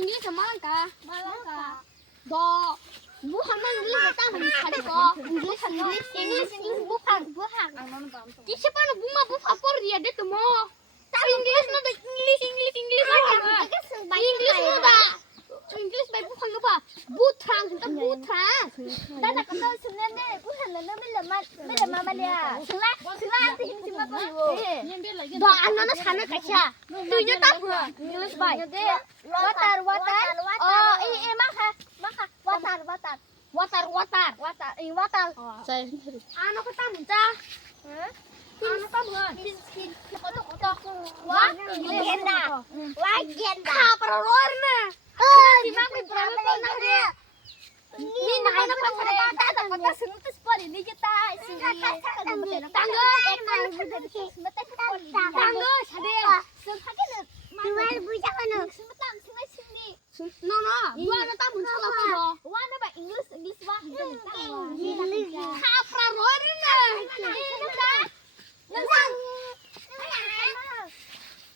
English Malangka. 너 무한만 English 땅은 가리고 English 무한. 기시빠는 무마 무파 버리야 됐어 뭐. 딱 English 너도 English 너다. 저 English bài 무한 거 봐. 무탕 진짜 무탕. 나나 그거 쓰는데 무슨 너 말이야. 슬라 thì 힘 좀 버리고. 너 안 나나 사는 같이야. 너냐 딱 봐. English bài. water. 이 water. Saya. Ano ka ta munta? Ano ka buhan? Wagenda. Ka para roar na. Di ba may problema na rin? Ni na ka na pa sa Tata kota sungus poli ni kita. Tangga, tangga, sabi. Dual buja kono. No. Dua na ta munta la ko. Wana ba English wa. Ka para roar na.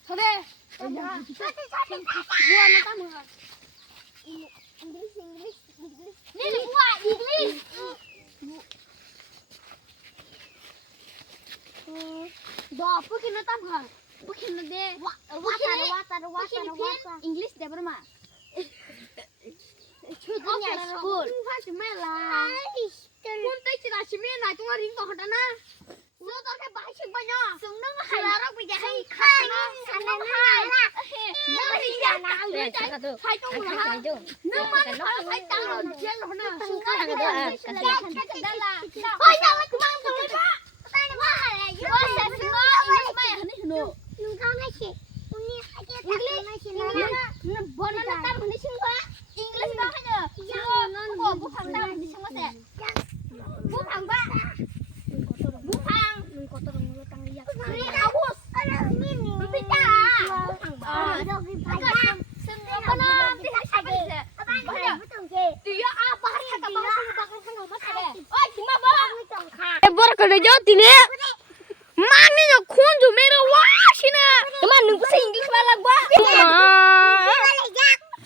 Sabi. Dua na ta munta. English. Ni buah English. 너 아프긴 하다 봐. 아프긴 한데. Water. English 돼 버마. Nhà school. 하지 말라. 콘텐츠가 심해나 동아 링거 하다나. 너도 그 맛이 뭐냐? Sungno 하라고 이제 해. 그러죠, 디네. 마미는 콘도 메로 와시나. 그만 누구세 잉글리시 말라고.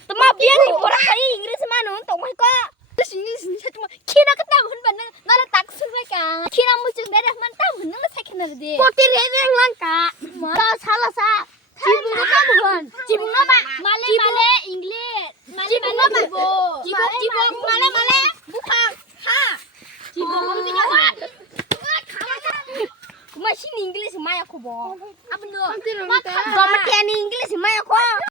tụi mà biết thì có thấy English mà nó tổng hay quá. English tụi mà khi nó cái tao hơn bạn nó là tắc xương với cả khi nó mới chừng đấy là mình tao hơn nó là sai cái này đi. Có tiền đến nhanh lắm cả. Tao 살아 사. 지붕 거 따면 지붕 거 봐. 말레 English. 지붕 거 봐. 지붕 말레 무팡 하. 지붕 움직여 와. 그만 신 English 마야 코보. 아버너. 너 맞게 English 마야